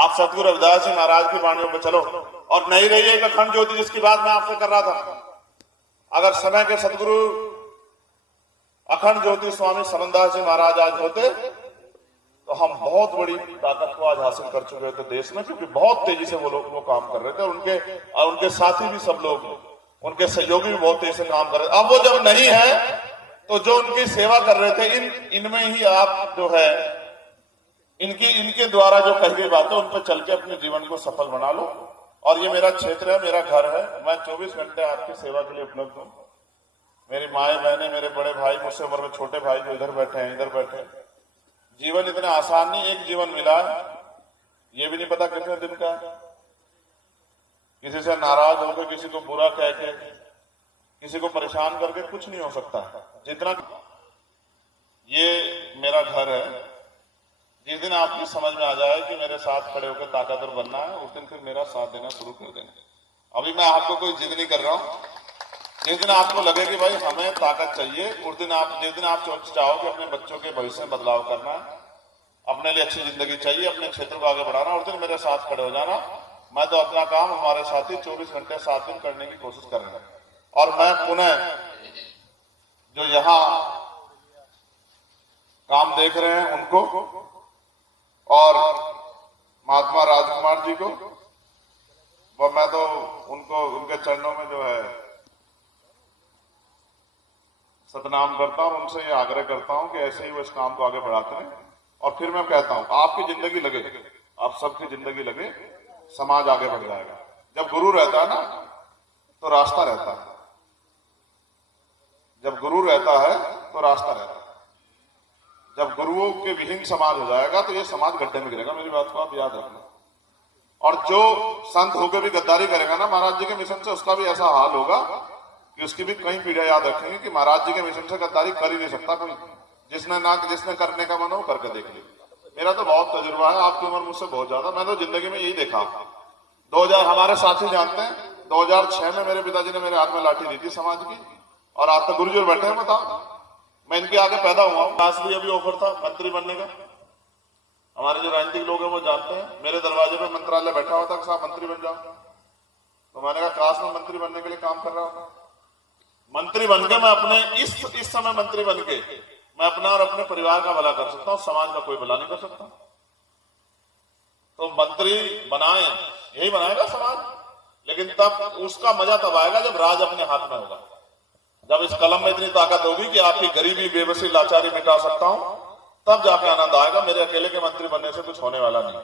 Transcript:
आप सतगुरु रविदास जी महाराज की वाणियों पर चलो और नहीं रही एक अखंड ज्योति जिसकी बात मैं आपसे कर रहा था। अगर समय के सतगुरु अखंड ज्योति स्वामी समनदास जी महाराज आज होते तो हम बहुत बड़ी ताकत को आज हासिल कर चुके थे देश में, क्योंकि बहुत तेजी से वो लोग वो काम कर रहे थे और उनके साथी भी सब लोग, उनके सहयोगी भी बहुत तेजी से काम कर रहे थे। अब वो जब नहीं है तो जो उनकी सेवा कर रहे थे इनमें ही आप जो है इनके द्वारा जो कही गई बातें उन पर चल के अपने जीवन को सफल बना लो। और ये मेरा क्षेत्र है, मेरा घर है, मैं 24 घंटे आपकी सेवा के लिए उपलब्ध हूँ। मेरी माए बहने, मेरे बड़े भाई, मुझसे उम्र में छोटे भाई जो इधर बैठे हैं, इधर बैठे हैं। जीवन इतना आसान नहीं, एक जीवन मिला है, ये भी नहीं पता कितने दिन का है। किसी से नाराज होकर, किसी को बुरा कह के, किसी को परेशान करके कुछ नहीं हो सकता है। जितना ये मेरा घर है, जिस दिन आपकी समझ में आ जाए कि मेरे साथ खड़े होकर ताकतवर बनना है, उस दिन फिर मेरा साथ देना शुरू कर देंगे। अभी मैं आपको कोई जिद नहीं कर रहा हूं। जिस दिन आपको लगे कि भाई हमें ताकत चाहिए, उस दिन जिस दिन आप चाहो कि अपने बच्चों के भविष्य में बदलाव करना है, अपने लिए अच्छी जिंदगी चाहिए, अपने क्षेत्र को आगे बढ़ाना, उस दिन मेरे साथ खड़े हो जाना। मैं तो अपना काम हमारे साथी 24 घंटे 7 दिन करने की कोशिश कर रहा हूं। और मैं पुनः जो यहाँ काम देख रहे हैं उनको और महात्मा राजकुमार जी को, और मैं तो उनको उनके चरणों में जो है सतनाम करता हूं, उनसे ये आग्रह करता हूं कि ऐसे ही वो इस काम को आगे बढ़ाते हैं। और फिर मैं कहता हूं आपकी जिंदगी लगे, आप सबकी जिंदगी लगे, समाज आगे बढ़ जाएगा। जब गुरु रहता है ना तो रास्ता रहता है, जब गुरु रहता है तो रास्ता रहता है। जब गुरुओं के विहीन समाज हो जाएगा तो ये समाज गड्ढे में गिरेगा, मेरी बात को आप याद रखना। और जो संत होकर भी गद्दारी करेगा ना महाराज जी के मिशन से, उसका भी ऐसा हाल होगा कि उसकी भी कई पीढ़ियां याद रखेंगे कि महाराज जी के मिशन से गद्दारी कर ही नहीं सकता कोई। जिसने करने का मन हो करके देख ले। मेरा तो बहुत तजुर्बा है, आपकी उम्र मुझसे बहुत ज्यादा। मैं तो जिंदगी में यही देखा। 2000 हमारे साथी जानते हैं, 2006 में मेरे पिताजी ने मेरे हाथ में लाठी दी थी समाज की, और आज तक गुरुजी बैठे हैं। बताओ, मैं इनके आगे पैदा हुआ हूं। पास भी अभी ऑफर था मंत्री बनने का, हमारे जो राजनीतिक लोग हैं वो जानते हैं। मेरे दरवाजे पे मंत्रालय बैठा हुआ था कि साहब मंत्री बन जाओ, तो मैंने कहा काश में मंत्री बनने के लिए काम कर रहा हूं। मंत्री बनके मैं अपने इस समय मंत्री बनके मैं अपना और अपने परिवार का भला कर सकता हूं, समाज का कोई भला नहीं कर सकता। तो मंत्री बनाए, यही बनाएगा समाज, लेकिन तब उसका मजा तब आएगा जब राज अपने हाथ में होगा, जब इस कलम में इतनी ताकत होगी कि आपकी गरीबी, बेबसी, लाचारी मिटा सकता हूं, तब जाके आनंद आएगा। मेरे अकेले के मंत्री बनने से कुछ होने वाला नहीं।